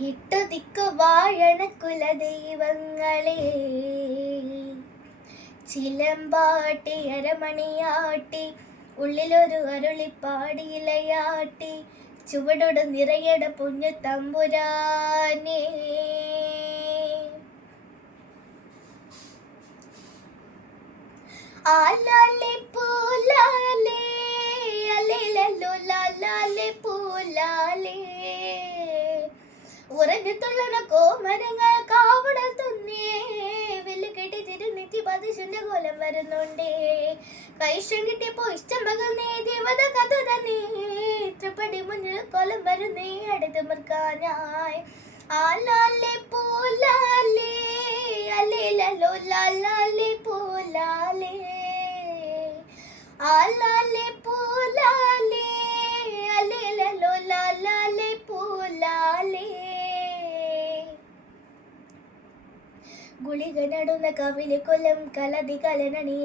ഇട്ടു ദിക്കു വാഴണ കുലദൈവങ്ങളെ ചിലമ്പാട്ടി അരമണിയാട്ടി ഉള്ളിലൊരു അരുളിപ്പാടിയിലയാട്ടി ചുവടോട് നിറയട പൊന്നു തമ്പുരാനേ. ആലാലെ പൂലാലേ അലേലല്ലോ ലാലാലെ പൂലാലേ ഉറഞ്ഞു തുള്ളണ കോമരങ്ങൾ കാവടൽ തുന്നേ വെല്ലു കെട്ടി തിരുനെറ്റി പതിശന്റെ കോലം വരുന്നുണ്ടേ. കൈഷം കിട്ടിയപ്പോ ഇഷ്ടമകൾ നീ ദേവത കഥ തന്നെ ഇത്രപ്പടി മുന്നിൽ കോലം വരുന്നേ അടുത്ത് മർക്കാനായി. ആലാലെ പൂലാലേ അലേലല്ലോ ലാലാലെ പൂലാലേ ആലാലെ പൂലാലേ അലേലല്ലോ ലാലാലെ പൂലാലേ. ഗുളിക നടുന്ന കവില് കൊല്ലം കലതി കലനണി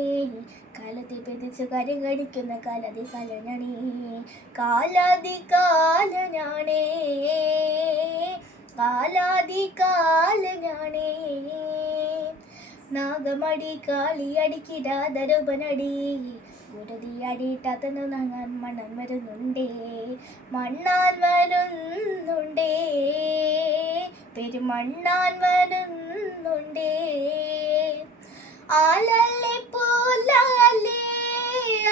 കാലത്തി പെതിച്ചു കരം കടിക്കുന്ന കാലതി കലനണി കാലാതി കാലനാണേ കാലാതി കാലനാണേ. നാഗമടി കാളിയടിക്കിടാതരുപനടി ഗുരുതിയടിയിട്ടതന്നു നങ്ങാൻ മണ്ണാൻ വരുന്നുണ്ടേ മണ്ണാൻ വരുന്നുണ്ടേ പെരുമണ്ണാൻ വരുന്നുണ്ടേ. ആലല്ലേ പൂലാലേ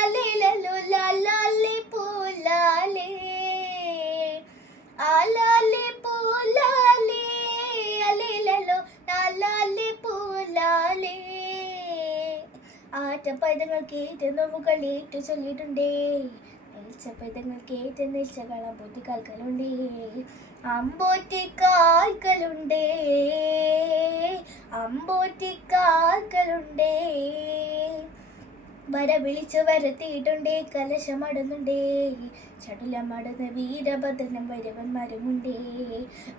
അലേലല്ലോ ലാലാലെ പൂലാലേ ആലാലെ പൂലാലേ അലേലല്ലോ ലാലാലെ പൂലാലേ. ആറ്റപ്പൈതങ്ങൾ കേട്ട് നോവുകൾ ഏറ്റു ചൊല്ലിയിട്ടുണ്ടേ നെൽച്ചപ്പൈതങ്ങൾ കേട്ട് നെൽച്ചകളം പൊത്തിക്കാൽക്കലുണ്ടേ അമ്പോറ്റിക്കാൽക്കലുണ്ടേ അമ്പോറ്റിക്കാൽക്കലുണ്ടേ. വര വിളിച്ചു വരുത്തിയിട്ടുണ്ടേ കലശമടുന്നുണ്ടേ ചടുലമടുന്ന വീരഭദ്രനും ഭൈരവന്മാരുമുണ്ടേ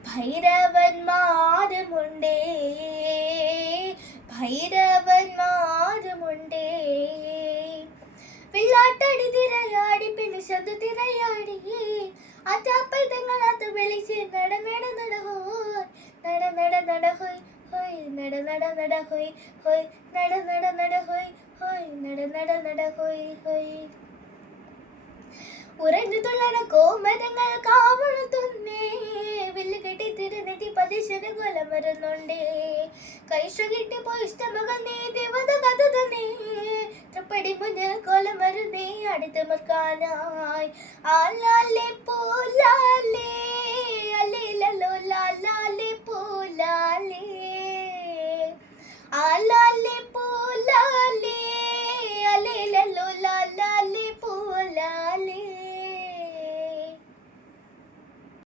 ഭൈരവന്മാരുമുണ്ടേ ഭൈരവന്മാരുമുണ്ടേ. വെള്ളാട്ടടി തിരയാടി പിന്നെ ശബ്ദ തിരയാടി ആറ്റാപ്പൈതങ്ങളാത്ത് വിളിച്ച് നട നട നടഹോയ് നട നട നടഹോയ് ഹോയ് നട നട നടഹോയ് ഹോയ് നട നട നടഹോയ് ഹോയ് നട നട നടഹോയ് ഹോയ്. ഉറഞ്ഞു തുള്ളണ കോമരങ്ങൾ കാവളം തുന്നേ വില്ല് കെട്ടി തിരുനെറ്റി പതിശന് കൊലം വരുന്നുണ്ടേ. കൈഷ കിട്ടിയപ്പോ ഇഷ്ടമകൾ നീ ദേവത കഥ തന്നെ പടി മുന്നിൽ കോലം വരുന്നേ അടുത്ത് മർക്കാനായി. ആലാലെ പൂലാലേ